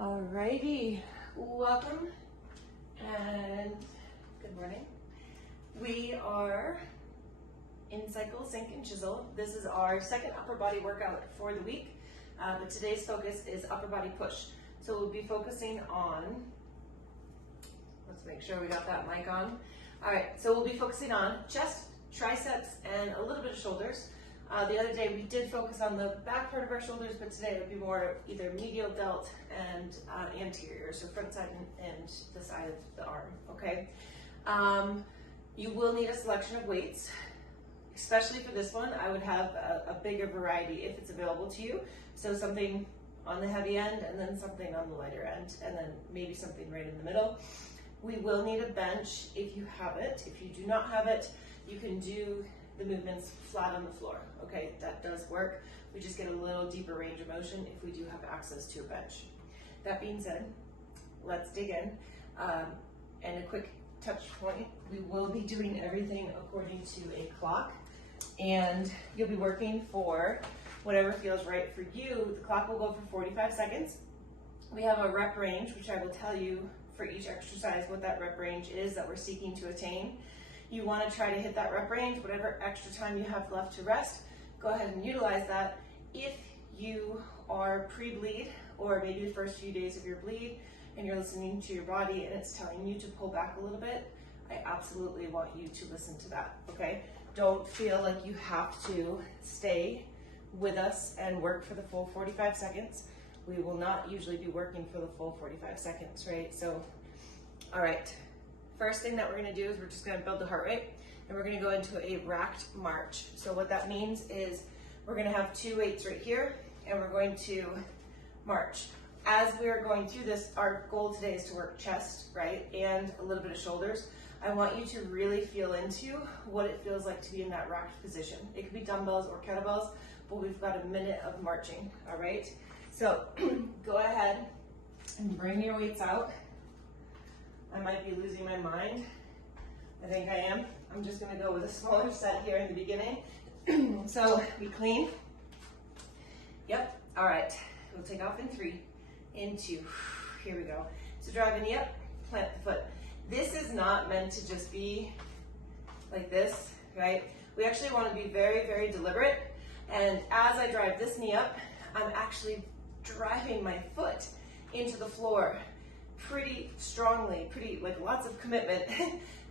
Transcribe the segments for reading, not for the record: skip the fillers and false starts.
Alrighty, welcome and good morning. We are in cycle Synch and Chisel. This is our second upper body workout for the week, but today's focus is upper body push. So we'll be focusing on, let's make sure we got that mic on. All right, so we'll be focusing on chest, triceps, and a little bit of shoulders. The other day we did focus on the back part of our shoulders, but today it would be more either medial delt and anterior, so front side and the side of the arm, okay? You will need a selection of weights, especially for this one. I would have a bigger variety if it's available to you. So something on the heavy end and then something on the lighter end, and then maybe something right in the middle. We will need a bench if you have it. If you do not have it, you can do the movements flat on the floor. Okay, that does work. We just get a little deeper range of motion if we do have access to a bench. That being said, let's dig in. And a quick touch point, we will be doing everything according to a clock, and you'll be working for whatever feels right for you. The clock will go for 45 seconds. We have a rep range, which I will tell you for each exercise what that rep range is that we're seeking to attain. You want to try to hit that rep range, whatever extra time you have left to rest, go ahead and utilize that. If you are pre-bleed, or maybe the first few days of your bleed, and you're listening to your body and it's telling you to pull back a little bit, I absolutely want you to listen to that, okay? Don't feel like you have to stay with us and work for the full 45 seconds. We will not usually be working for the full 45 seconds, right? So, all right. First thing that we're gonna do is we're just gonna build the heart rate, and we're gonna go into a racked march. So what that means is we're gonna have two weights right here, and we're going to march. As we are going through this, our goal today is to work chest, right, and a little bit of shoulders. I want you to really feel into what it feels like to be in that racked position. It could be dumbbells or kettlebells, but we've got a minute of marching, all right? So go ahead and bring your weights out. I might be losing my mind. I think I am. I'm just gonna go with a smaller set here in the beginning. So we clean. Yep, all right. We'll take off in 3, in 2, here we go. So drive the knee up, plant the foot. This is not meant to just be like this, right? We actually wanna be very, very deliberate. And as I drive this knee up, I'm actually driving my foot into the floor pretty strongly, like lots of commitment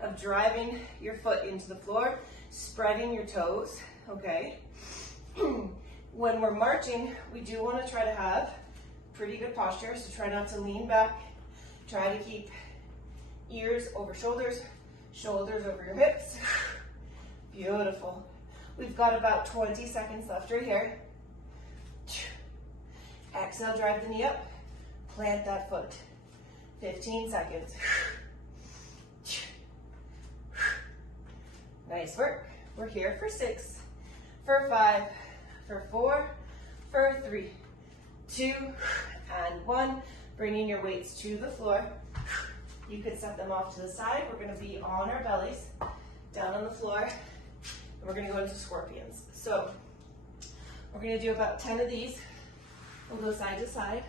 of driving your foot into the floor, spreading your toes, okay? When we're marching, we do want to try to have pretty good posture, so try not to lean back. Try to keep ears over shoulders, shoulders over your hips. Beautiful. We've got about 20 seconds left right here. Exhale, drive the knee up, plant that foot. 15 seconds. Nice work. We're here for 6, for 5, for 4, for 3, 2, and 1. Bringing your weights to the floor. You could set them off to the side. We're going to be on our bellies, down on the floor, and we're going to go into scorpions. So we're going to do about 10 of these. We'll go side to side.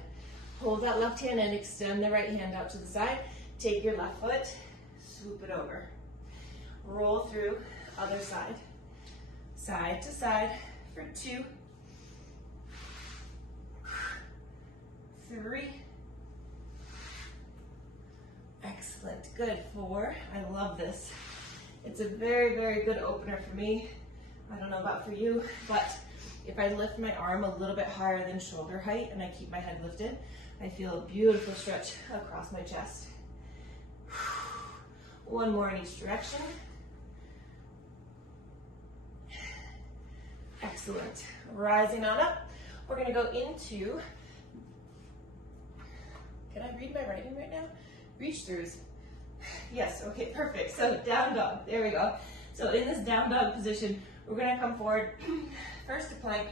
Hold that left hand and extend the right hand out to the side. Take your left foot, swoop it over. Roll through, other side. Side to side for 2, 3. Excellent, good. 4, I love this. It's a very, very good opener for me. I don't know about for you, but if I lift my arm a little bit higher than shoulder height and I keep my head lifted, I feel a beautiful stretch across my chest. One more in each direction. Excellent. Rising on up. We're going to go into, can I read my writing right now? Reach throughs. Yes, okay, perfect. So down dog, there we go. So in this down dog position, we're going to come forward first to plank.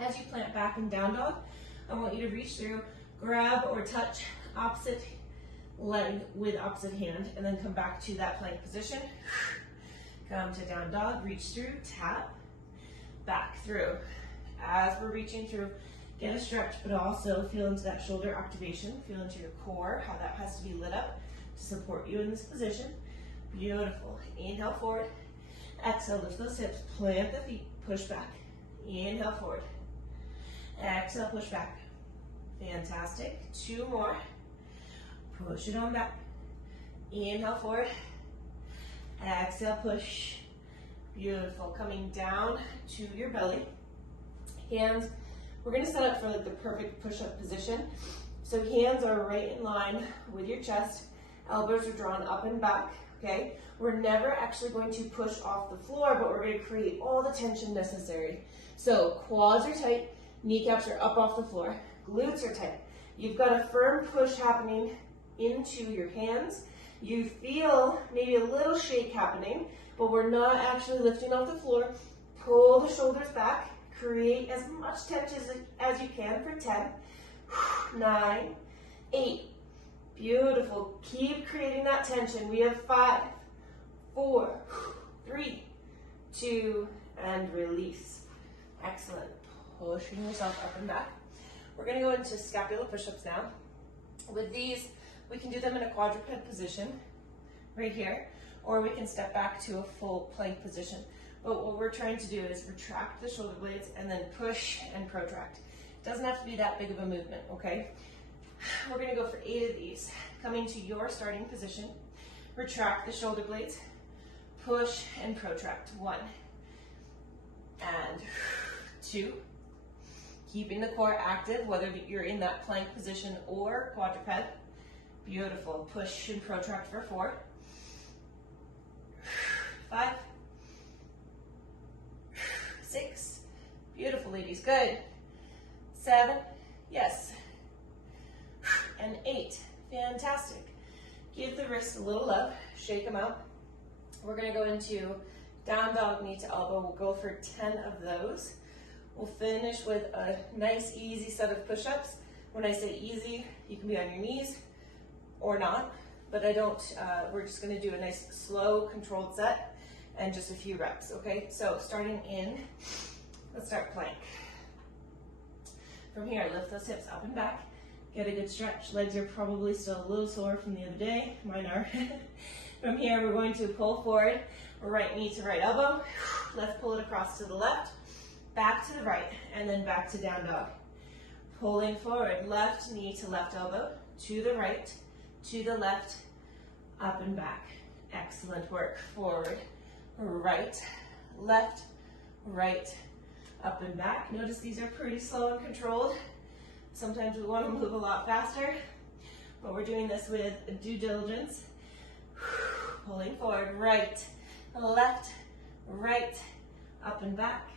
As you plant back in down dog, I want you to reach through, grab or touch opposite leg with opposite hand, and then come back to that plank position. Come to down dog, reach through, tap, back through. As we're reaching through, get a stretch, but also feel into that shoulder activation, feel into your core, how that has to be lit up to support you in this position. Beautiful. Inhale forward. Exhale, lift those hips, plant the feet, push back. Inhale forward. Exhale, push back. Fantastic. 2 more. Push it on back. Inhale forward. Exhale, push. Beautiful. Coming down to your belly. Hands, we're going to set up for like the perfect push-up position. So hands are right in line with your chest. Elbows are drawn up and back, okay? We're never actually going to push off the floor, but we're going to create all the tension necessary. So quads are tight, kneecaps are up off the floor, glutes are tight. You've got a firm push happening into your hands. You feel maybe a little shake happening, but we're not actually lifting off the floor. Pull the shoulders back. Create as much tension as you can for 10, 9, 8. Beautiful. Keep creating that tension. We have 5, 4, 3, 2, and release. Excellent. Pushing yourself up and back. We're going to go into scapula push-ups now. With these, we can do them in a quadruped position, right here, or we can step back to a full plank position. But what we're trying to do is retract the shoulder blades and then push and protract. It doesn't have to be that big of a movement, okay? We're gonna go for 8 of these. Coming to your starting position, retract the shoulder blades, push and protract. 1 and 2. Keeping the core active, whether you're in that plank position or quadruped. Beautiful. Push and protract for 4, 5, 6, beautiful ladies, good. 7, yes. And 8, fantastic. Give the wrists a little love, shake them out. We're gonna go into down dog, knee to elbow. We'll go for 10 of those. We'll finish with a nice, easy set of push-ups. When I say easy, you can be on your knees or not, but we're just gonna do a nice, slow, controlled set and just a few reps, okay? So starting in, let's start plank. From here, lift those hips up and back. Get a good stretch. Legs are probably still a little sore from the other day. Mine are. From here, we're going to pull forward, right knee to right elbow. Let's pull it across to the left, back to the right, and then back to down dog. Pulling forward, left knee to left elbow, to the right, to the left, up and back. Excellent work. Forward, right, left, right, up and back. Notice these are pretty slow and controlled. Sometimes we want to move a lot faster, but we're doing this with due diligence. Pulling forward, right, left, right, up and back.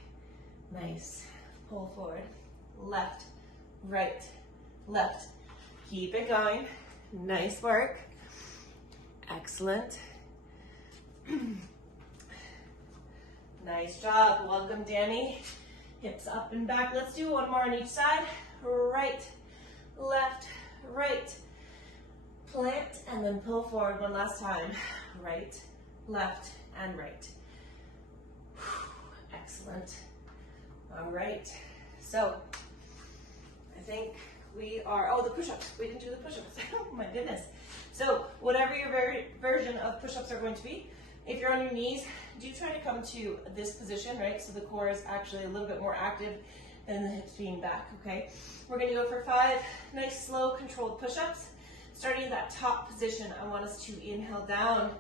Nice. Pull forward, left, right, left. Keep it going. Nice work. Excellent. Nice job. Welcome, Danny. Hips up and back. Let's do one more on each side. Right, left, right. Plant and then pull forward one last time. Right, left, and right. Excellent. All right. So, I think we are, the push-ups. We didn't do the push-ups. Oh my goodness. So, whatever your version of push-ups are going to be, if you're on your knees, do try to come to this position, right? So the core is actually a little bit more active than the hips being back, okay? We're gonna go for 5 nice, slow, controlled push-ups. Starting at that top position, I want us to inhale down,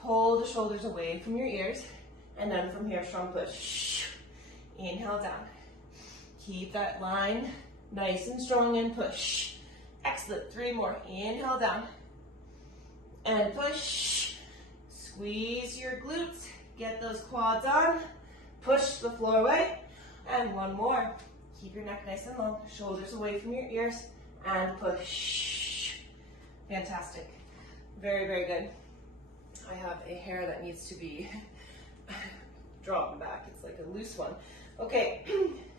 pull the shoulders away from your ears, and then from here, strong push. Inhale down. Keep that line nice and strong and push. Excellent. 3 more. Inhale down. And push. Squeeze your glutes. Get those quads on. Push the floor away. And 1 more. Keep your neck nice and long. Shoulders away from your ears. And push. Fantastic. Very, very good. I have a hair that needs to be drawn back. It's like a loose one. Okay,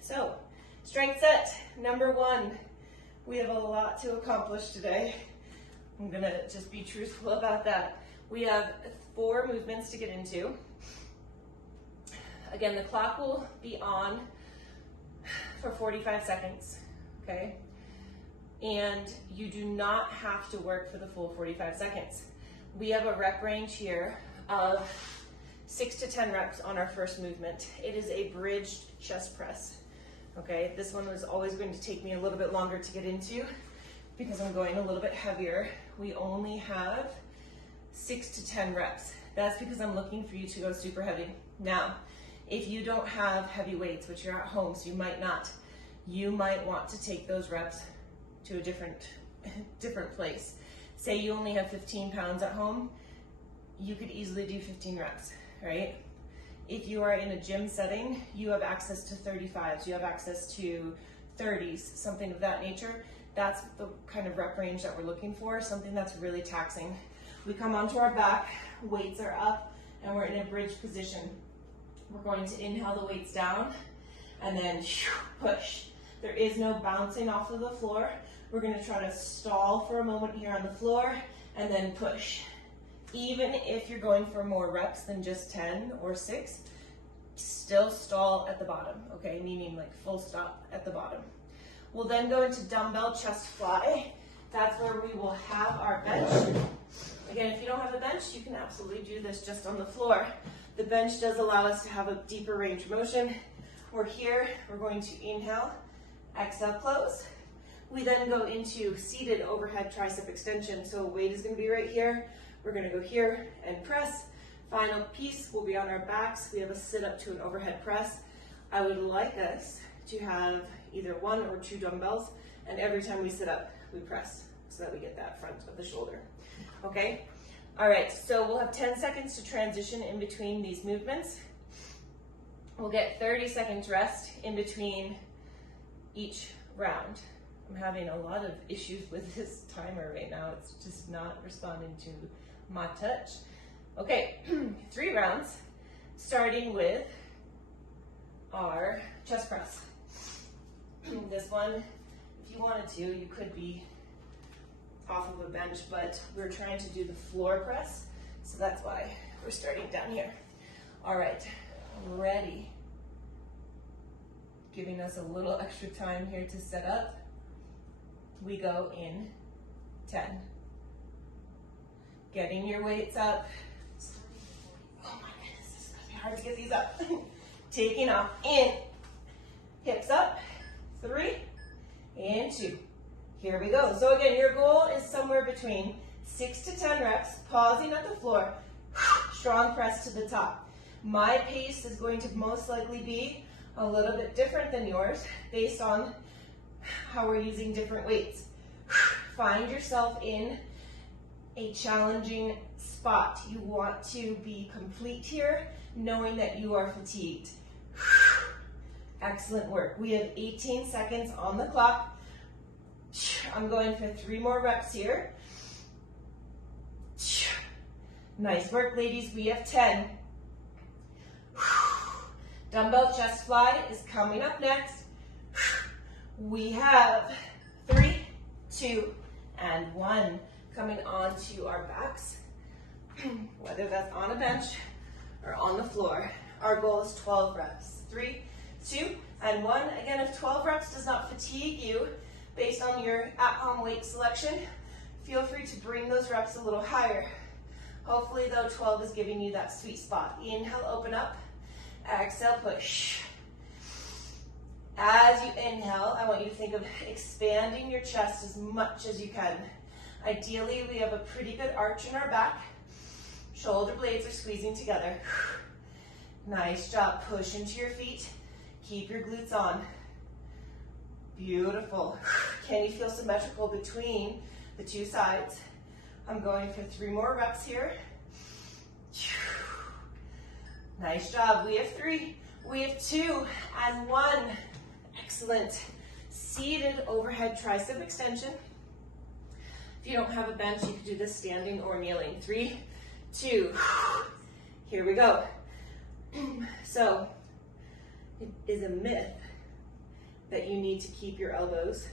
so strength set number 1. We have a lot to accomplish today. I'm gonna just be truthful about that. We have 4 movements to get into. Again, the clock will be on for 45 seconds. okay? And you do not have to work for the full 45 seconds. We have a rep range here of 6 to 10 reps on our first movement. It is a bridged chest press, okay? This one was always going to take me a little bit longer to get into because I'm going a little bit heavier. We only have 6 to 10 reps. That's because I'm looking for you to go super heavy. Now, if you don't have heavy weights, which you're at home, so you might not, you might want to take those reps to a different place. Say you only have 15 pounds at home, you could easily do 15 reps, right? If you are in a gym setting, you have access to 35s, you have access to 30s, something of that nature. That's the kind of rep range that we're looking for, something that's really taxing. We come onto our back, weights are up, and we're in a bridge position. We're going to inhale the weights down, and then push. There is no bouncing off of the floor. We're gonna try to stall for a moment here on the floor, and then push. Even if you're going for more reps than just 10 or 6, still stall at the bottom, okay? Meaning like full stop at the bottom. We'll then go into dumbbell chest fly. That's where we will have our bench. Again, if you don't have a bench, you can absolutely do this just on the floor. The bench does allow us to have a deeper range of motion. We're here, we're going to inhale, exhale, close. We then go into seated overhead tricep extension. So weight is gonna be right here. We're gonna go here and press. Final piece will be on our backs. We have a sit up to an overhead press. I would like us to have either 1 or 2 dumbbells, and every time we sit up, we press so that we get that front of the shoulder, okay? All right, so we'll have 10 seconds to transition in between these movements. We'll get 30 seconds rest in between each round. I'm having a lot of issues with this timer right now. It's just not responding to my touch. Okay, 3 rounds, starting with our chest press. This one, if you wanted to, you could be off of a bench, but we're trying to do the floor press, so that's why we're starting down here. All right, ready. Giving us a little extra time here to set up. We go in 10. Getting your weights up. Oh my goodness, this is gonna be hard to get these up. Taking off, in, hips up, 3, and 2. Here we go. So again, your goal is somewhere between 6 to 10 reps, pausing at the floor, strong press to the top. My pace is going to most likely be a little bit different than yours based on how we're using different weights. Find yourself in a challenging spot. You want to be complete here, knowing that you are fatigued. Excellent work. We have 18 seconds on the clock. I'm going for 3 more reps here. Nice work, ladies. We have 10. Dumbbell chest fly is coming up next. We have 3, 2, and 1 coming onto our backs, whether that's on a bench or on the floor. Our goal is 12 reps. 3, 2, and 1. Again, if 12 reps does not fatigue you based on your at-home weight selection, feel free to bring those reps a little higher. Hopefully, though, 12 is giving you that sweet spot. Inhale, open up. Exhale, push. As you inhale, I want you to think of expanding your chest as much as you can. Ideally, we have a pretty good arch in our back. Shoulder blades are squeezing together. Nice job. Push into your feet. Keep your glutes on. Beautiful. Can you feel symmetrical between the 2 sides? I'm going for 3 more reps here. Nice job. We have 3, we have 2, and 1. Excellent. Seated overhead tricep extension. If you don't have a bench, you can do this standing or kneeling. 3, 2. Here we go. So, it is a myth that you need to keep your elbows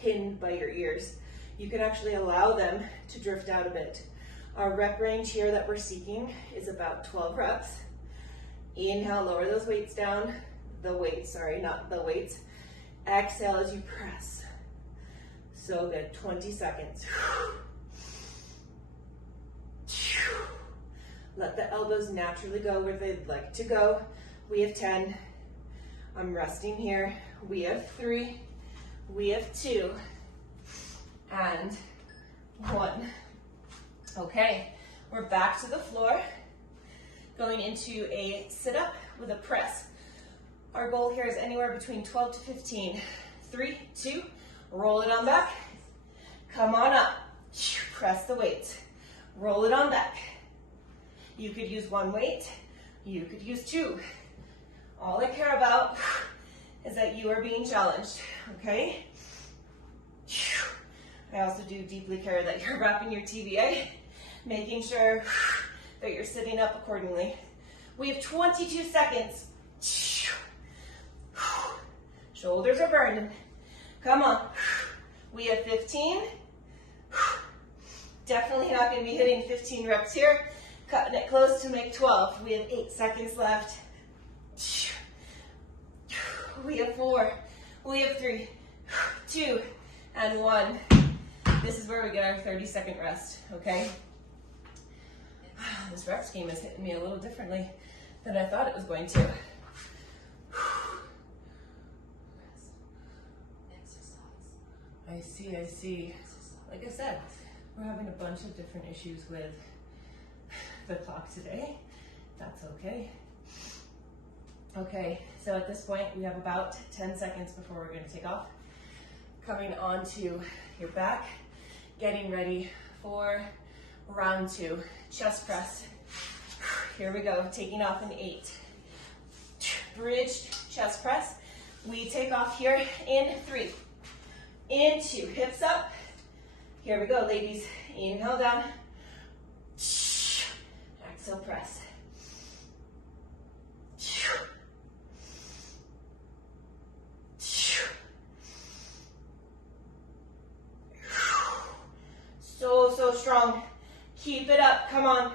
pinned by your ears. You can actually allow them to drift out a bit. Our rep range here that we're seeking is about 12 reps. Inhale, lower those weights down. The weights, sorry, not the weights. Exhale as you press. So good, 20 seconds. Let the elbows naturally go where they'd like to go. We have 10. I'm resting here. We have 3. We have 2. And 1. Okay, we're back to the floor. Going into a sit-up with a press. Our goal here is anywhere between 12 to 15. 3, 2, roll it on back. Come on up. Press the weights. Roll it on back. You could use 1 weight. You could use 2. All I care about is that you are being challenged, okay? I also do deeply care that you're wrapping your TVA, making sure that you're sitting up accordingly. We have 22 seconds. Shoulders are burning. Come on. We have 15. Definitely not going to be hitting 15 reps here. Cutting it close to make 12. We have 8 seconds left. We have 4. We have 3, 2, and 1. This is where we get our 30-second rest, okay? This rep scheme is hitting me a little differently than I thought it was going to. I see. Like I said, we're having a bunch of different issues with the clock today. That's okay. Okay, so at this point, we have about 10 seconds before we're going to take off. Coming onto your back, getting ready for round 2, chest press. Here we go, taking off in 8. Bridged chest press. We take off here in 3. Into, hips up. Here we go, ladies. Inhale down. Exhale, press. So strong. Keep it up, come on.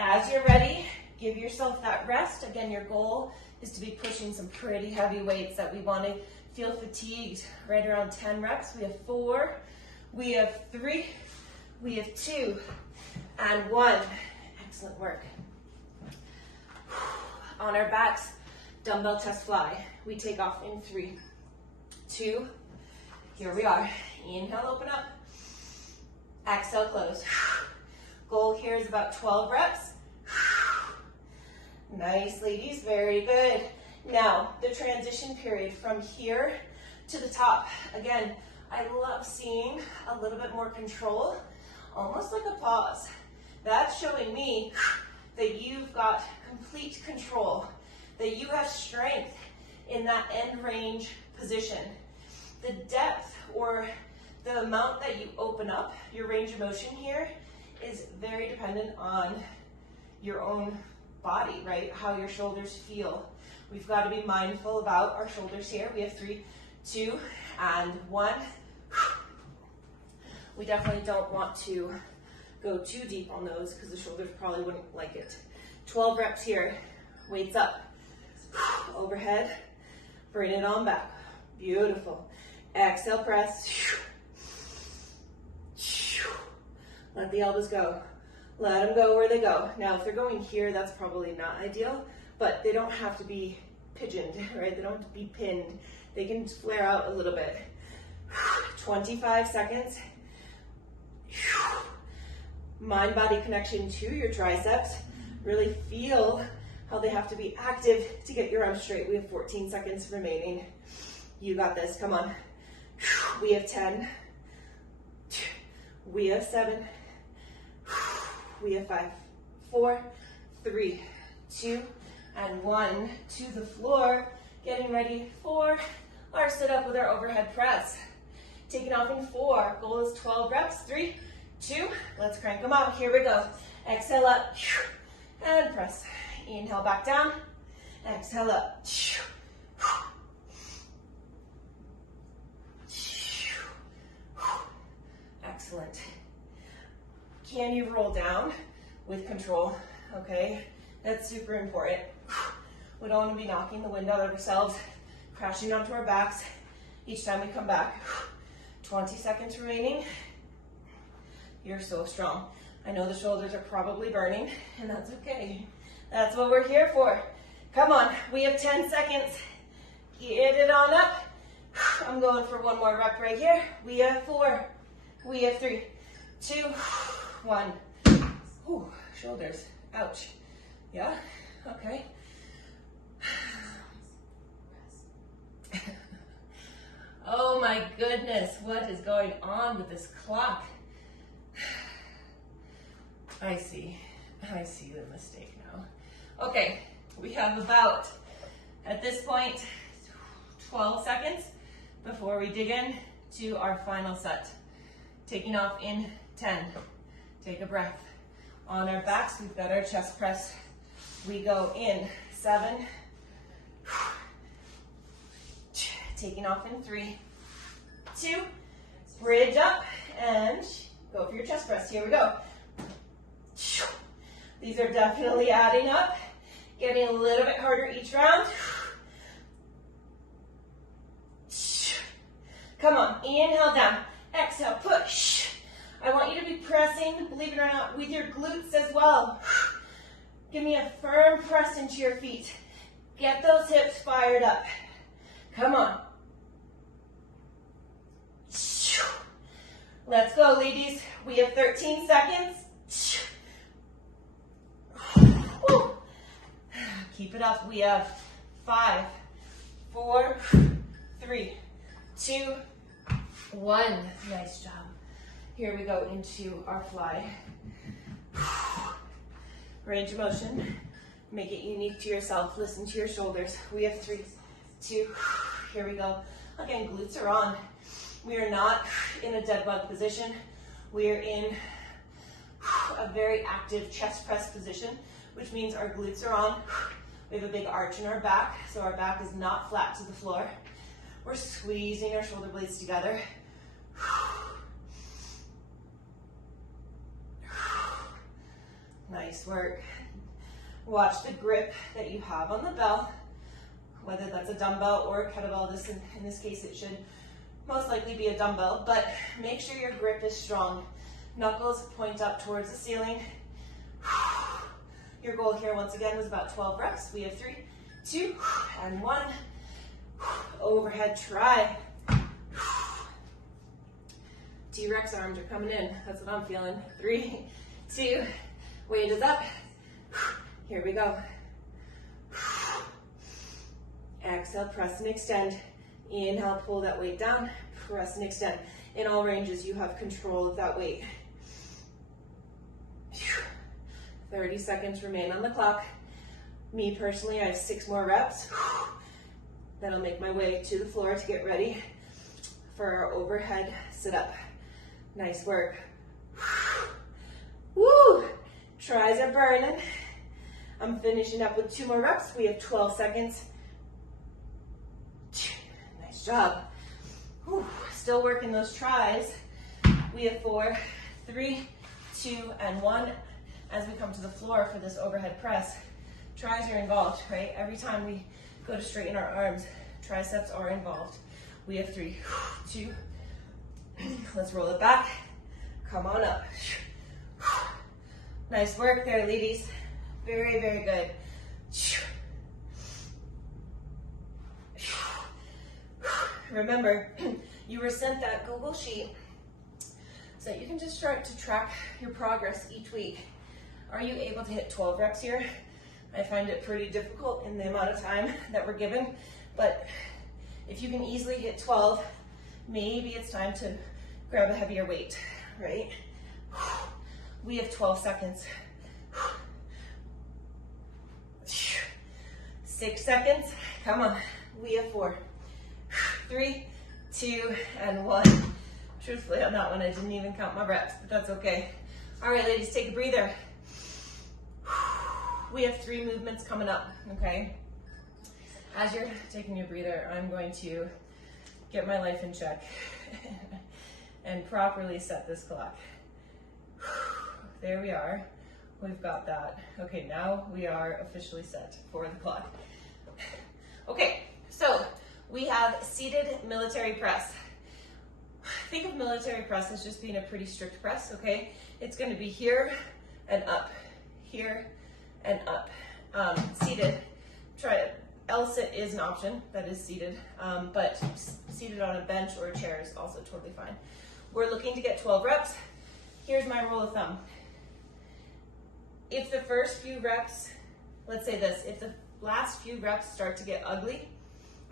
As you're ready, give yourself that rest. Again, your goal is to be pushing some pretty heavy weights that we want to feel fatigued right around 10 reps. We have 4, we have 3, we have 2, and 1. Excellent work. On our backs, dumbbell chest fly. We take off in 3, 2, here we are. Inhale, open up. Exhale, close. Goal here is about 12 reps. Nice, ladies, very good. Now, the transition period from here to the top. Again, I love seeing a little bit more control, almost like a pause. That's showing me that you've got complete control, that you have strength in that end range position. The depth or the amount that you open up, your range of motion here, is very dependent on your own body, right? How your shoulders feel. We've got to be mindful about our shoulders here. We have 3, 2, and 1. We definitely don't want to go too deep on those because the shoulders probably wouldn't like it. 12 reps here. Weights up. Overhead. Bring it on back. Beautiful. Exhale, press. Let the elbows go. Let them go where they go. Now, if they're going here, that's probably not ideal, but they don't have to be pigeoned, right? They don't have to be pinned. They can flare out a little bit. 25 seconds. Mind-body connection to your triceps. Really feel how they have to be active to get your arms straight. We have 14 seconds remaining. You got this, come on. We have 10. We have 7. We have 5, 4, 3, 2, and 1. To the floor. Getting ready for our sit-up with our overhead press. Taking off in 4. Goal is 12 reps. 3, 2. Let's crank them out. Here we go. Exhale up. And press. Inhale back down. Exhale up. Excellent. Can you roll down with control? Okay, that's super important. We don't want to be knocking the wind out of ourselves, crashing onto our backs each time we come back. 20 seconds remaining. You're so strong. I know the shoulders are probably burning, and that's okay. That's what we're here for. Come on, we have 10 seconds. Get it on up. I'm going for one more rep right here. We have 4. We have 3, 2, 1. Ooh, shoulders. Ouch. Yeah? Okay. Oh my goodness, what is going on with this clock? I see the mistake now. Okay, we have about, at this point, 12 seconds before we dig in to our final set. Taking off in 10. Take a breath. On our backs, we've got our chest press. We go in 7. Taking off in 3, 2, bridge up, and go for your chest press. Here we go. These are definitely adding up, getting a little bit harder each round. Come on, inhale down, exhale, push. I want you to be pressing, believe it or not, with your glutes as well. Give me a firm press into your feet. Get those hips fired up. Come on. Let's go, ladies. We have 13 seconds. Keep it up. We have 5, 4, 3, 2, 1. Nice job. Here we go into our fly. Range of motion. Make it unique to yourself. Listen to your shoulders. We have 3, 2. Here we go. Again, glutes are on. We are not in a dead bug position. We are in a very active chest press position, which means our glutes are on. We have a big arch in our back, so our back is not flat to the floor. We're squeezing our shoulder blades together. Nice work. Watch the grip that you have on the bell, whether that's a dumbbell or a kettlebell. In this case, it should most likely be a dumbbell, but make sure your grip is strong. Knuckles point up towards the ceiling. Your goal here, once again, was about 12 reps. We have 3, 2, and 1. Overhead try. T-Rex arms are coming in. That's what I'm feeling. 3, 2, weight is up. Here we go. Exhale, press and extend. Inhale, pull that weight down, press and extend. In all ranges, you have control of that weight. 30 seconds remain on the clock. Me personally, I have 6 more reps. Then I'll make my way to the floor to get ready for our overhead sit-up. Nice work. Woo! Tries are burning. I'm finishing up with 2 more reps. We have 12 seconds. Nice job. Whew. Still working those tries. We have 4, 3, 2, and 1 as we come to the floor for this overhead press. Tries are involved, right? Every time we go to straighten our arms, triceps are involved. We have 3, 2, let's roll it back. Come on up. Nice work there, ladies. Very, very good. Remember, you were sent that Google Sheet so that you can just start to track your progress each week. Are you able to hit 12 reps here? I find it pretty difficult in the amount of time that we're given, but if you can easily hit 12, maybe it's time to grab a heavier weight, right? We have 12 seconds. 6 seconds, come on. We have 4, 3, 2, and 1. Truthfully, on that one, I didn't even count my reps, but that's okay. All right, ladies, take a breather. We have 3 movements coming up, okay? As you're taking your breather, I'm going to get my life in check and properly set this clock. There we are. We've got that. Okay, now we are officially set for the clock. Okay, so we have seated military press. Think of military press as just being a pretty strict press, okay? It's going to be here and up, here and up. Seated, try it. L-sit is an option that is seated, but seated on a bench or a chair is also totally fine. We're looking to get 12 reps. Here's my rule of thumb. If the first few reps, let's say this, if the last few reps start to get ugly,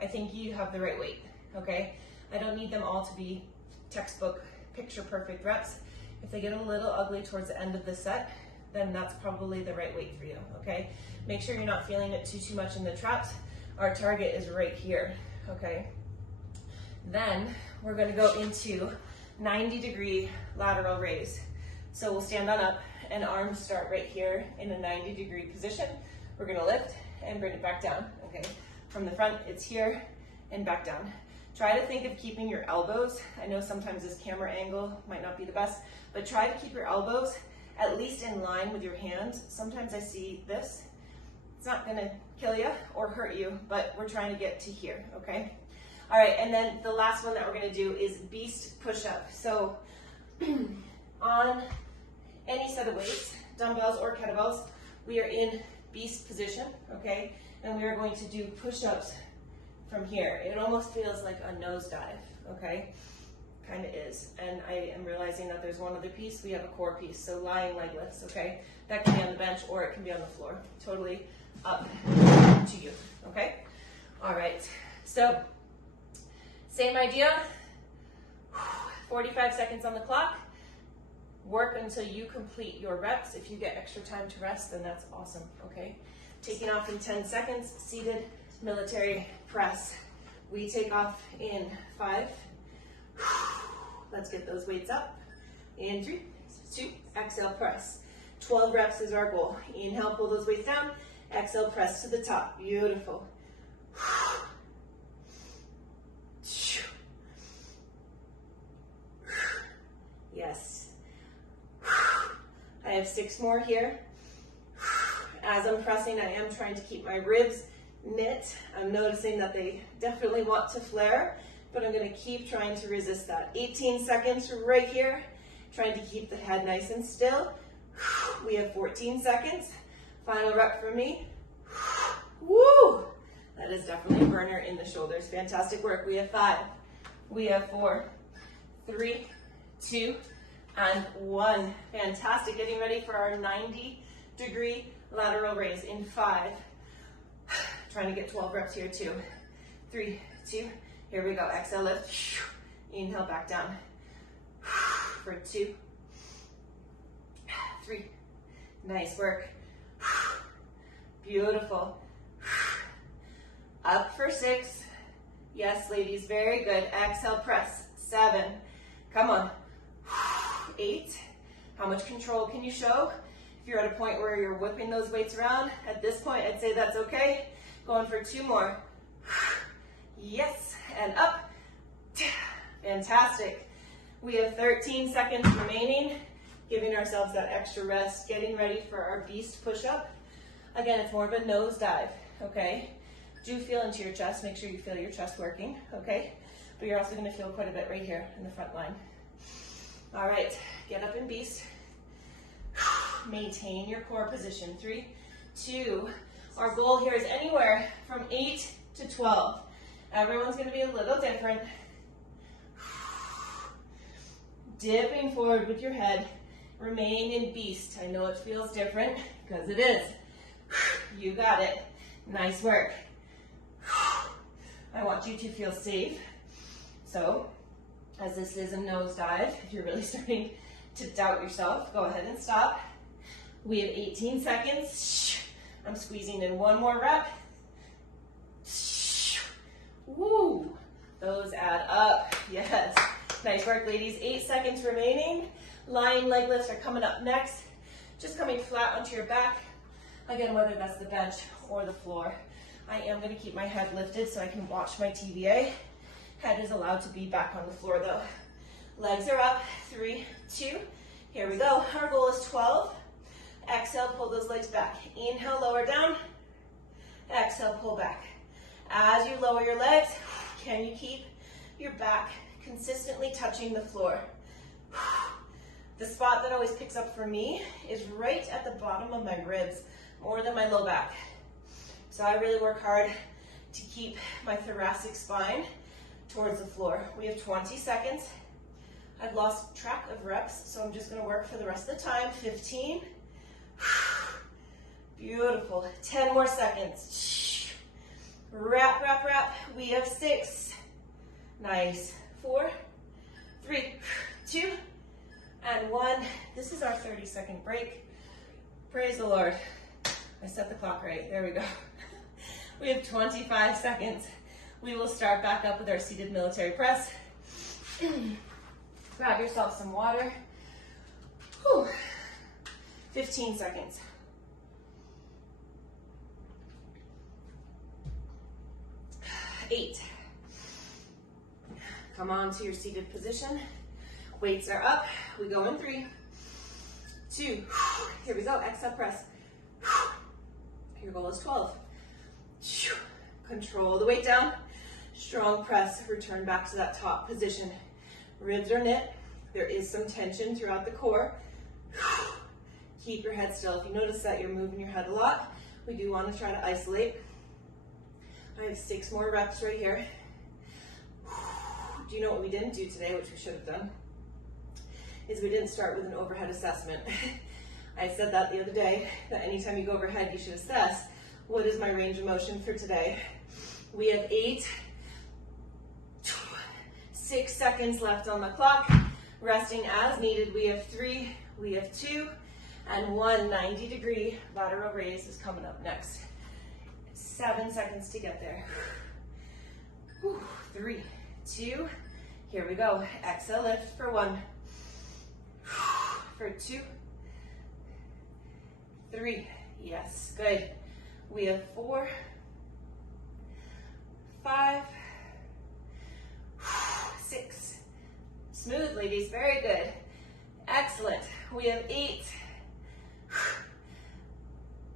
I think you have the right weight, okay? I don't need them all to be textbook, picture perfect reps. If they get a little ugly towards the end of the set, then that's probably the right weight for you, okay? Make sure you're not feeling it too much in the traps. Our target is right here, okay? Then we're gonna go into 90-degree lateral raise. So we'll stand on up and arms start right here in a 90-degree position. We're gonna lift and bring it back down, okay? From the front, it's here and back down. Try to think of keeping your elbows. I know sometimes this camera angle might not be the best, but try to keep your elbows at least in line with your hands. Sometimes I see this. It's not gonna kill you or hurt you, but we're trying to get to here, okay? All right, and then the last one that we're gonna do is beast push-up. So on any set of weights, dumbbells or kettlebells, we are in beast position, okay? And we are going to do push-ups from here. It almost feels like a nosedive, okay? Kind of is. And I am realizing that there's one other piece. We have a core piece, so lying leg lifts, okay? That can be on the bench or it can be on the floor. Totally up to you, okay? All right, so same idea. 45 seconds on the clock. Work until you complete your reps. If you get extra time to rest, then that's awesome, okay? Taking off in 10 seconds, seated military press. We take off in 5. Let's get those weights up. In 3, 2, exhale, press. 12 reps is our goal. Inhale, pull those weights down. Exhale, press to the top. Beautiful. Yes. I have 6 more here. As I'm pressing, I am trying to keep my ribs knit. I'm noticing that they definitely want to flare, but I'm gonna keep trying to resist that. 18 seconds right here, trying to keep the head nice and still. We have 14 seconds. Final rep for me. Woo! That is definitely a burner in the shoulders. Fantastic work. We have 5. We have 4, 3, 2, and 1. Fantastic. Getting ready for our 90-degree lateral raise in 5. Trying to get 12 reps here, 2, 3, 2. Here we go. Exhale, lift. Inhale, back down. For 2, 3. Nice work. Beautiful. Up for 6. Yes, ladies, very good. Exhale, press. 7. Come on. 8. How much control can you show? If you're at a point where you're whipping those weights around, at this point, I'd say that's okay. Going for 2 more. Yes, and up. Fantastic. We have 13 seconds remaining, giving ourselves that extra rest, getting ready for our beast push-up. Again, it's more of a nose dive, okay? Do feel into your chest. Make sure you feel your chest working, okay? But you're also going to feel quite a bit right here in the front line. All right, get up in beast. Maintain your core position. 3, 2. Our goal here is anywhere from 8 to 12. Everyone's going to be a little different. Dipping forward with your head. Remain in beast. I know it feels different because it is. You got it. Nice work. I want you to feel safe. So, as this is a nosedive, if you're really starting to doubt yourself, go ahead and stop. We have 18 seconds. I'm squeezing in 1 more rep. Woo! Those add up. Yes. Nice work, ladies. 8 seconds remaining. Lying leg lifts are coming up next. Just coming flat onto your back. Again, whether that's the bench or the floor. I am going to keep my head lifted so I can watch my TVA. Head is allowed to be back on the floor though. Legs are up, 3, 2, here we go. Our goal is 12. Exhale, pull those legs back. Inhale, lower down. Exhale, pull back. As you lower your legs, can you keep your back consistently touching the floor? The spot that always picks up for me is right at the bottom of my ribs, more than my low back. So I really work hard to keep my thoracic spine towards the floor. We have 20 seconds. I've lost track of reps, so I'm just gonna work for the rest of the time. 15. Beautiful. 10 more seconds. Wrap, wrap, wrap. We have 6. Nice. 4, 3, 2, and 1. This is our 30-second break. Praise the Lord. I set the clock right. There we go. We have 25 seconds. We will start back up with our seated military press. Grab yourself some water. Whew. 15 seconds. 8. Come on to your seated position. Weights are up. We go in 3, 2. Here we go. Exhale, press. Your goal is 12. Control the weight down. Strong press. Return back to that top position. Ribs are knit. There is some tension throughout the core. Keep your head still. If you notice that you're moving your head a lot, we do want to try to isolate. I have 6 more reps right here. Do you know what we didn't do today, which we should have done? Is we didn't start with an overhead assessment. I said that the other day, that anytime you go overhead, you should assess, what is my range of motion for today? We have 6 seconds left on the clock. Resting as needed. We have 3, we have 2, and 1 90-degree lateral raise is coming up next. 7 seconds to get there. 3, 2, here we go. Exhale, lift for 1, for 2, 3, yes, good. We have 4, 5, 6. Smooth, ladies, very good. Excellent. We have 8,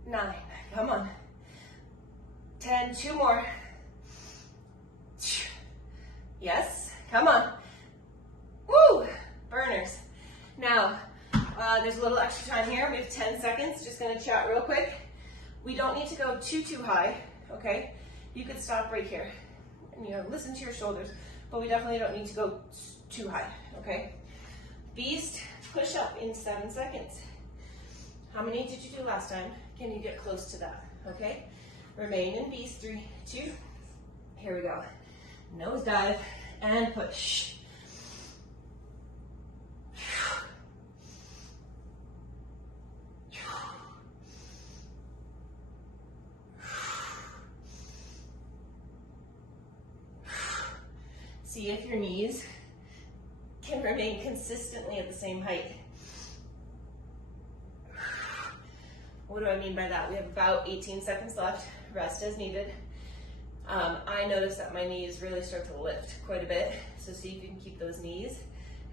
9, come on. 10, 2 more. Yes, come on. Woo, burners. Now, there's a little extra time here. We have 10 seconds, just gonna chat real quick. We don't need to go too high, okay? You could stop right here and listen to your shoulders, but we definitely don't need to go too high, okay? Beast push-up in 7 seconds. How many did you do last time? Can you get close to that, okay? Remain in beast, 3, 2, here we go. Nose dive and push. See if your knees can remain consistently at the same height. What do I mean by that? We have about 18 seconds left. Rest as needed. I notice that my knees really start to lift quite a bit, so see if you can keep those knees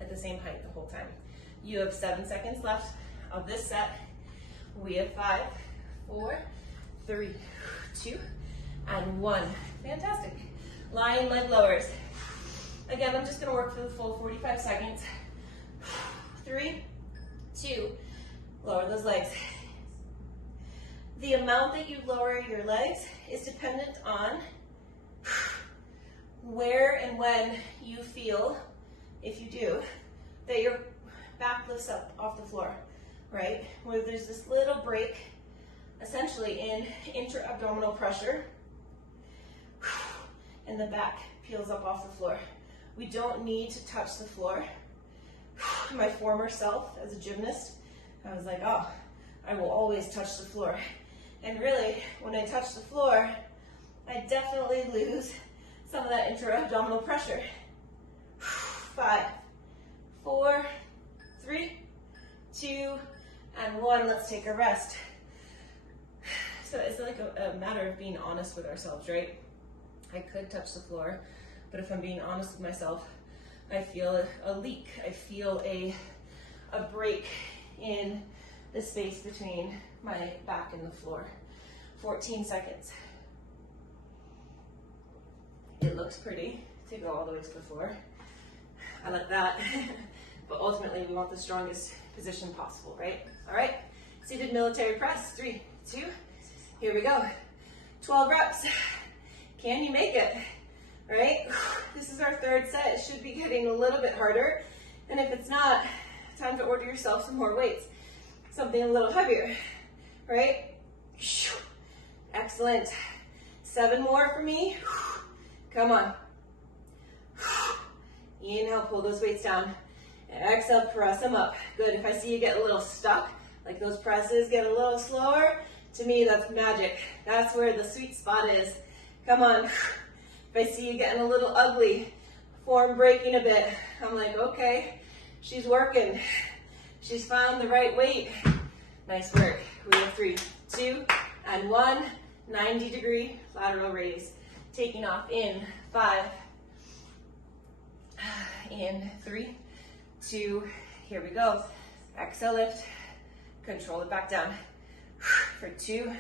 at the same height the whole time. You have 7 seconds left of this set. We have 5, 4, 3, 2, and 1. Fantastic. Lion leg lowers. Again, I'm just going to work for the full 45 seconds. 3, 2, lower those legs. The amount that you lower your legs is dependent on where and when you feel, if you do, that your back lifts up off the floor, right? Where there's this little break, essentially in intra-abdominal pressure, and the back peels up off the floor. We don't need to touch the floor. My former self as a gymnast, I was like, oh, I will always touch the floor. And really, when I touch the floor, I definitely lose some of that intra-abdominal pressure. 5, 4, 3, 2, and 1. Let's take a rest. So it's like a matter of being honest with ourselves, right? I could touch the floor, but if I'm being honest with myself, I feel a leak. I feel a break in the space between my back and the floor. 14 seconds. It looks pretty to go all the way to the floor. I like that. But ultimately, we want the strongest position possible, right? All right, seated military press, 3, 2, here we go. 12 reps. Can you make it? All right, this is our third set. It should be getting a little bit harder. And if it's not, time to order yourself some more weights. Something a little heavier, right? Excellent. 7 more for me. Come on. Inhale, pull those weights down. Exhale, press them up. Good. If I see you get a little stuck, like those presses get a little slower, to me that's magic. That's where the sweet spot is. Come on. If I see you getting a little ugly, form breaking a bit, I'm like, okay, she's working. She's found the right weight. Nice work. We have 3, 2, and 1. 90-degree lateral raise. Taking off in 5, in 3, 2, here we go. Exhale, lift, control it back down. For 2,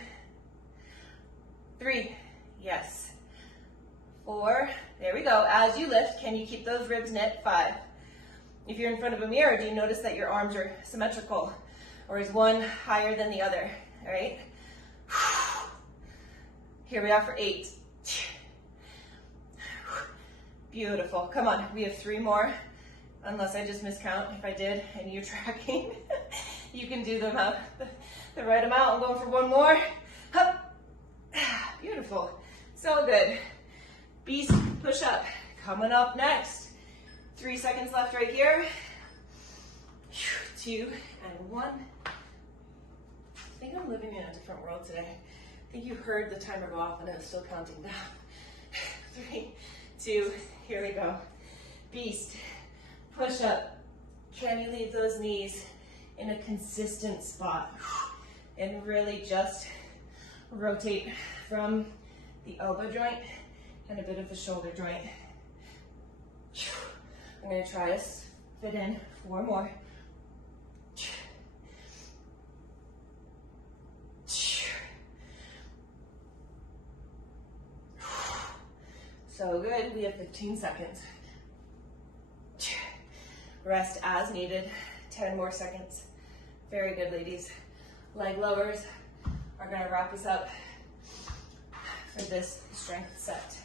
3, yes. 4, there we go. As you lift, can you keep those ribs knit? 5. If you're in front of a mirror, do you notice that your arms are symmetrical? Or is one higher than the other? All right. Here we are for 8. Beautiful. Come on. We have 3 more. Unless I just miscount. If I did and you're tracking, you can do them out the right amount. I'm going for 1 more. Hup. Beautiful. So good. Beast push-up. Coming up next. 3 seconds left right here. 2 and 1. I think I'm living in a different world today. I think you heard the timer go off and it was still counting down. 3, 2, here we go. Beast, push up. Can you leave those knees in a consistent spot? And really just rotate from the elbow joint and a bit of the shoulder joint. I'm gonna try to fit in 4 more. So good, we have 15 seconds. Rest as needed, 10 more seconds. Very good, ladies. Leg lowers are gonna wrap us up for this strength set.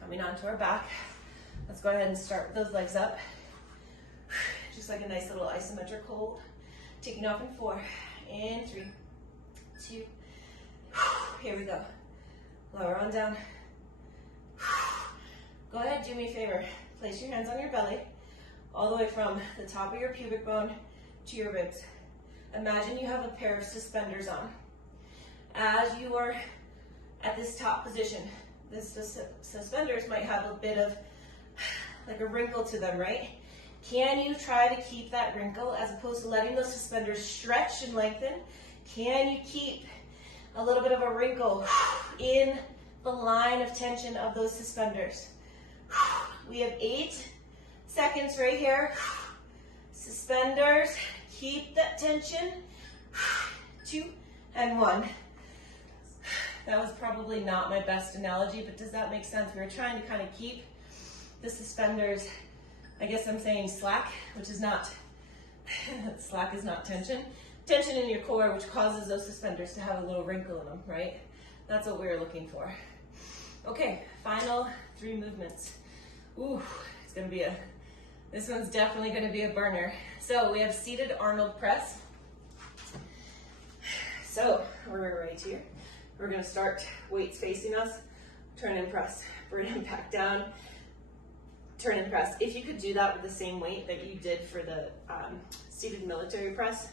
Coming onto our back. Let's go ahead and start with those legs up. Just like a nice little isometric hold. Taking off in 4, and 3, 2, here we go. Lower on down. Go ahead, do me a favor. Place your hands on your belly, all the way from the top of your pubic bone to your ribs. Imagine you have a pair of suspenders on. As you are at this top position, the suspenders might have a bit of like a wrinkle to them, right? Can you try to keep that wrinkle as opposed to letting those suspenders stretch and lengthen? Can you keep a little bit of a wrinkle in the line of tension of those suspenders? We have 8 seconds right here. Suspenders, keep that tension. 2 and 1. That was probably not my best analogy, but does that make sense? We were trying to kind of keep the suspenders, I guess I'm saying slack, which is not, slack is not tension. Tension in your core, which causes those suspenders to have a little wrinkle in them, right? That's what we were looking for. Okay, final 3 movements. Ooh, it's gonna be this one's definitely gonna be a burner. So we have seated Arnold press. So we're right here. We're gonna start weights facing us, turn and press, bring them back down, turn and press. If you could do that with the same weight that you did for the seated military press,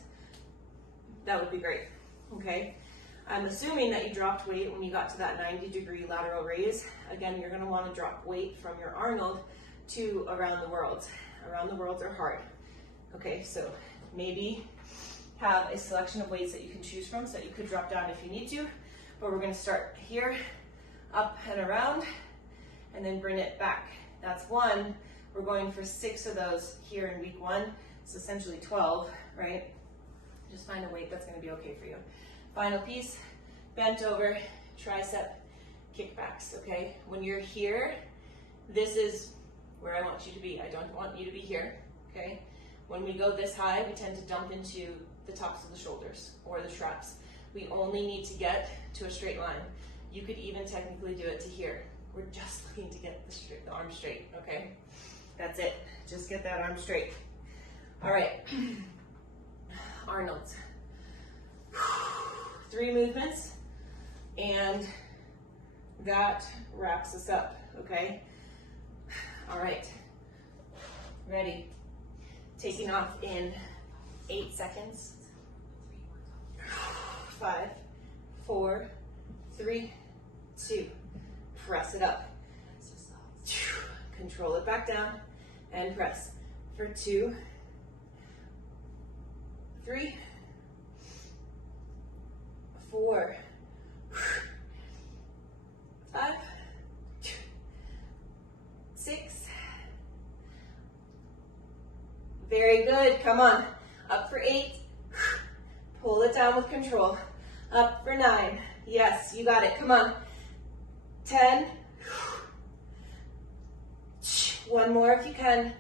that would be great, okay? I'm assuming that you dropped weight when you got to that 90-degree lateral raise. Again, you're gonna wanna drop weight from your Arnold to around the worlds. Around the worlds are hard. Okay, so maybe have a selection of weights that you can choose from so that you could drop down if you need to. But we're gonna start here, up and around, and then bring it back. That's 1. We're going for 6 of those here in week 1. It's essentially 12, right? Just find a weight that's going to be okay for you. Final piece, bent over, tricep kickbacks, okay? When you're here, this is where I want you to be. I don't want you to be here, okay? When we go this high, we tend to dump into the tops of the shoulders or the traps. We only need to get to a straight line. You could even technically do it to here. We're just looking to get the arm straight, okay? That's it. Just get that arm straight. All right. Arnold's. 3 movements, and that wraps us up, okay? All right. Ready. Taking off in 8 seconds. 5, 4, 3, 2. Press it up. Control it back down and press for 2, 3, 4, 5, 6. Very good. Come on. Up for 8. Pull it down with control. Up for 9. Yes, you got it. Come on. 10. 1 more if you can.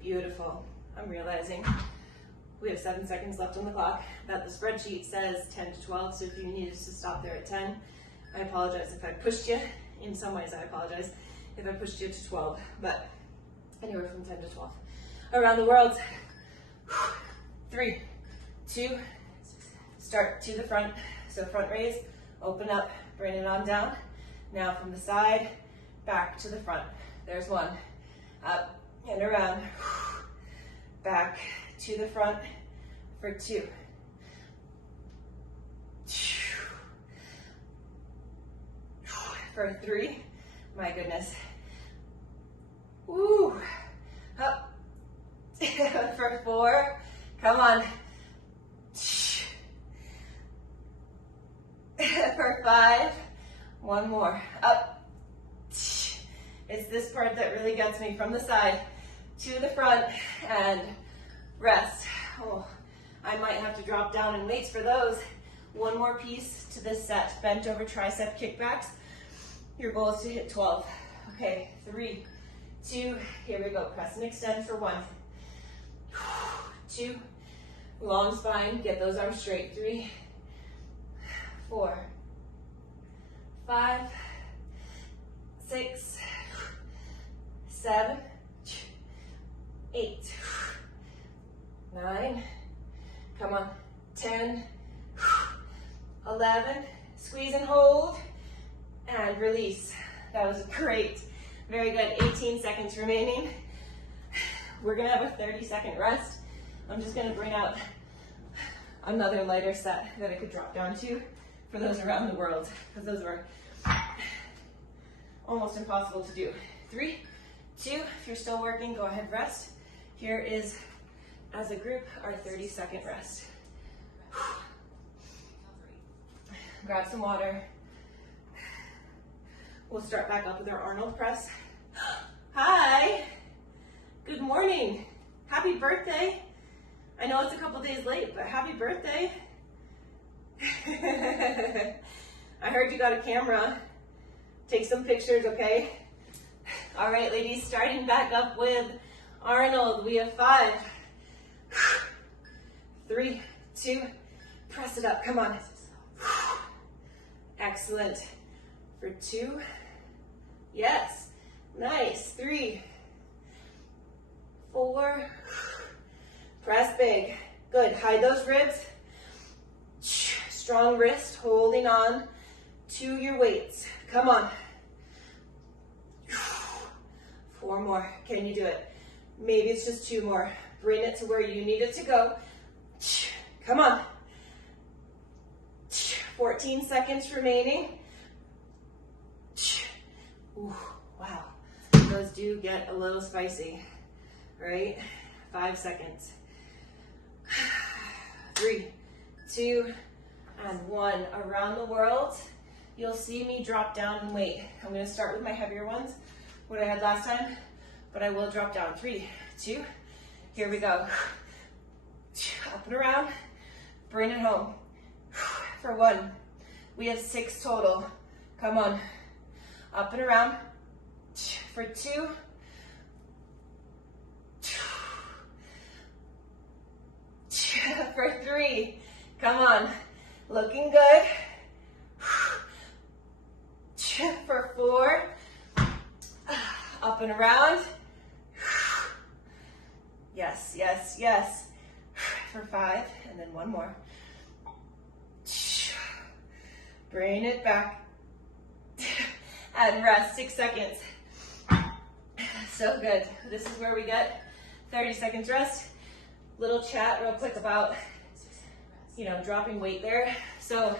Beautiful. I'm realizing we have 7 seconds left on the clock. That the spreadsheet says 10 to 12, so if you needed to stop there at 10, I apologize if I pushed you. In some ways, I apologize if I pushed you to 12, but anywhere from 10 to 12. Around the world. 3, 2, start to the front. So front raise, open up, bring it on down. Now from the side, back to the front. There's 1. Up and around. Back to the front for 2. For 3. My goodness. Woo. Up. For 4. Come on. For 5. 1 more. Up. It's this part that really gets me, from the side to the front and rest. Oh, I might have to drop down in weights for those. 1 more piece to this set. Bent over tricep kickbacks. Your goal is to hit 12. Okay, 3, 2, here we go. Press and extend for 1. 2, long spine, get those arms straight. 3, 4, 5, 6, 7, 8, 9, come on, 10, 11, squeeze and hold, and release. That was great. Very good. 18 seconds remaining. We're going to have a 30-second rest. I'm just going to bring out another lighter set that I could drop down to for those around the world, because those were almost impossible to do. 3, 2, if you're still working, go ahead, rest. Here is, as a group, our 30-second rest. Grab some water. We'll start back up with our Arnold press. Hi, good morning. Happy birthday. I know it's a couple days late, but happy birthday. I heard you got a camera. Take some pictures, okay? All right, ladies, starting back up with Arnold. We have 5, 3, 2, press it up, come on. Excellent. For 2, yes, nice. 3, 4, press big. Good, hide those ribs. Strong wrist, holding on to your weights. Come on. 4 more, can you do it? Maybe it's just 2 more. Bring it to where you need it to go. Come on. 14 seconds remaining. Ooh, wow, those do get a little spicy, right? 5 seconds. 3, 2, and 1. Around the world, you'll see me drop down and weight. I'm going to start with my heavier ones. what I had last time, but I will drop down. 3, 2, here we go. Up and around, bring it home. For 1, we have 6 total. Come on, up and around. For 2, for 3, come on, looking good. For 4, up and around. Yes, yes, yes. For 5, and then 1 more. Bring it back. And rest, 6 seconds. So good. This is where we get 30 seconds rest. Little chat real quick about, dropping weight there. So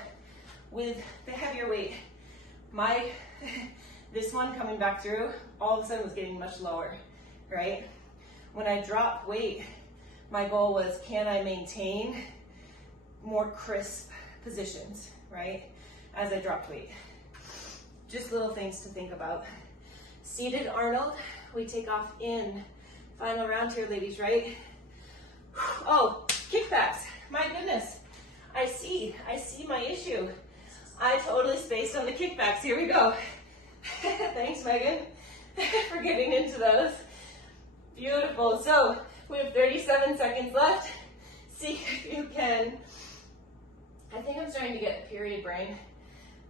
with the heavier weight, this one coming back through, all of a sudden was getting much lower, right? When I dropped weight, my goal was, can I maintain more crisp positions, right? As I dropped weight. Just little things to think about. Seated Arnold, we take off in. Final round here, ladies, right? Oh, kickbacks, my goodness. I see my issue. I totally spaced on the kickbacks. Here we go. Thanks, Megan, for getting into those. Beautiful. So we have 37 seconds left. See if you can. I think I'm starting to get period brain.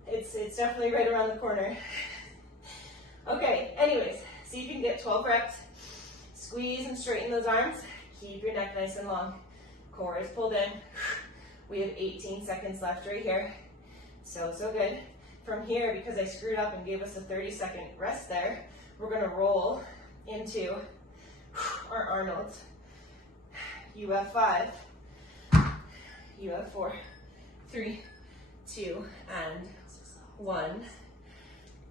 It's definitely right around the corner. Okay, anyways, see if you can get 12 reps. Squeeze and straighten those arms. Keep your neck nice and long. Core is pulled in. We have 18 seconds left right here. So good. From here, because I screwed up and gave us a 30-second rest there, we're gonna roll into our Arnold. You have 5. You have 4, 3, 2, and 1.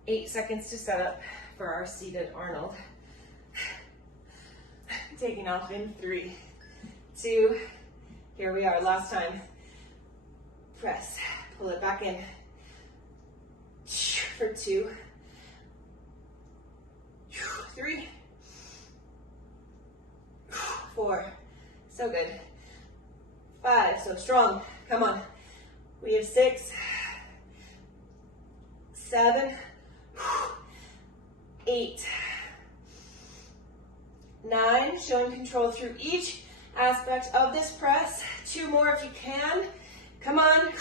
8 seconds to set up for our seated Arnold. Taking off in 3, 2, here we are, last time. Press, pull it back in. For 2, 3, 4, so good. 5, so strong, come on. We have 6, 7, 8, 9, showing control through each aspect of this press. 2 more if you can. Come on,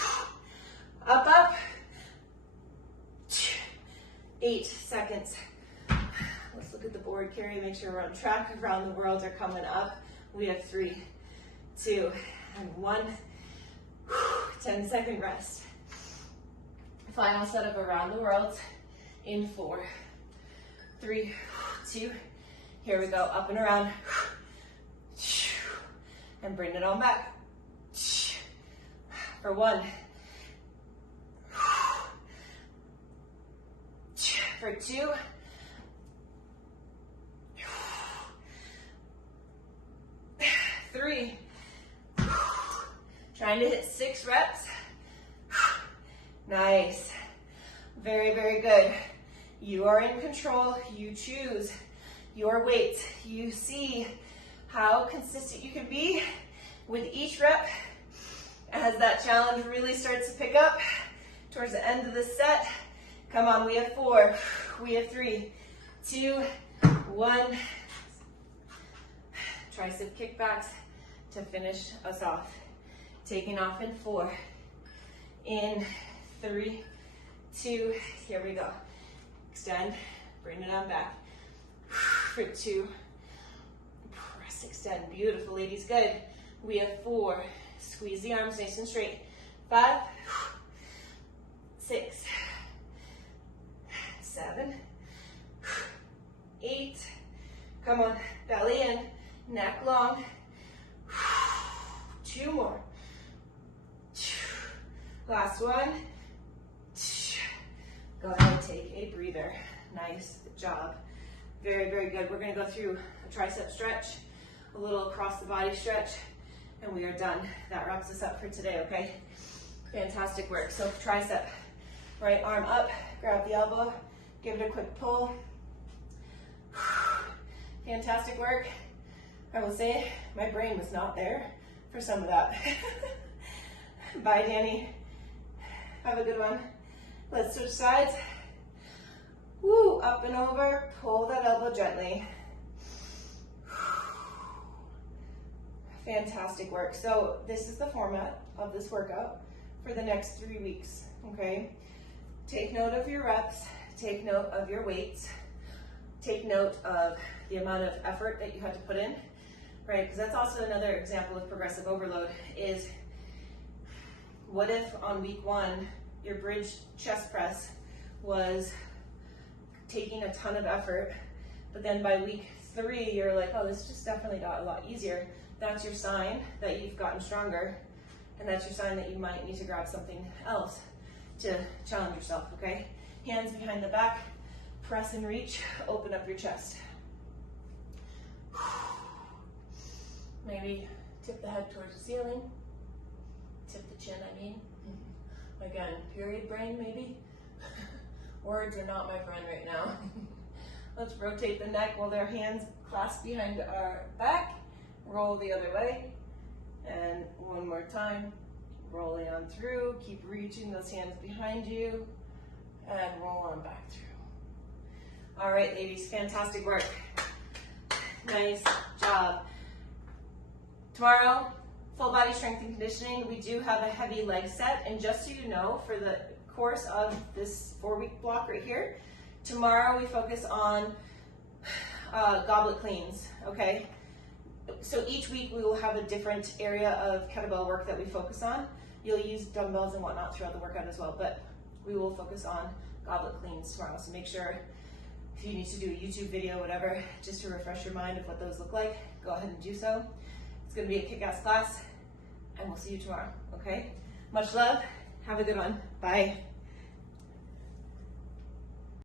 up. 8 seconds. Let's look at the board, Carrie, make sure we're on track. Around the world are coming up. We have 3, 2, and 1. 10-second rest. Final set of around the world in 4, 3, 2, here we go, up and around. And bring it on back. For 1. For 2. 3. Trying to hit 6 reps. Nice. Very, very good. You are in control. You choose your weight. You see how consistent you can be with each rep as that challenge really starts to pick up towards the end of the set. Come on, we have 4, we have 3, 2, 1. Tricep kickbacks to finish us off. Taking off in 4, in 3, 2, here we go. Extend, bring it on back. For 2, press, extend. Beautiful, ladies, good. We have 4, squeeze the arms nice and straight. 5, 6, 7, 8, come on, belly in, neck long. 2 more. Last one. Go ahead and take a breather. Nice job. Very, very good. We're going to go through a tricep stretch, a little across the body stretch, and we are done. That wraps us up for today, okay? Fantastic work. So tricep, right arm up, grab the elbow, give it a quick pull. Fantastic work. I will say my brain was not there for some of that. Bye, Danny. Have a good one. Let's switch sides. Woo, up and over. Pull that elbow gently. Fantastic work. So this is the format of this workout for the next 3 weeks, okay? Take note of your reps, take note of your weights, take note of the amount of effort that you had to put in, right? Because that's also another example of progressive overload is what if on week 1, your bridge chest press was taking a ton of effort, but then by week 3, you're like, oh, this just definitely got a lot easier. That's your sign that you've gotten stronger, and that's your sign that you might need to grab something else to challenge yourself, okay? Hands behind the back, press and reach, open up your chest. Maybe tip the head towards the ceiling, tip the chin, I mean. Again, period brain maybe. Words are not my friend right now. Let's rotate the neck while their hands clasp behind our back. Roll the other way, and one more time, rolling on through, keep reaching those hands behind you, and roll on back through. All right, ladies, fantastic work. Nice job. Tomorrow, full body strength and conditioning. We do have a heavy leg set, and just so you know, for the course of this 4-week block right here, tomorrow we focus on goblet cleans, okay? So each week we will have a different area of kettlebell work that we focus on. You'll use dumbbells and whatnot throughout the workout as well, but we will focus on goblet cleans tomorrow. So make sure if you need to do a YouTube video, whatever, just to refresh your mind of what those look like, go ahead and do so. It's gonna be a kick-ass class, and we'll see you tomorrow, okay? Much love, have a good one, bye.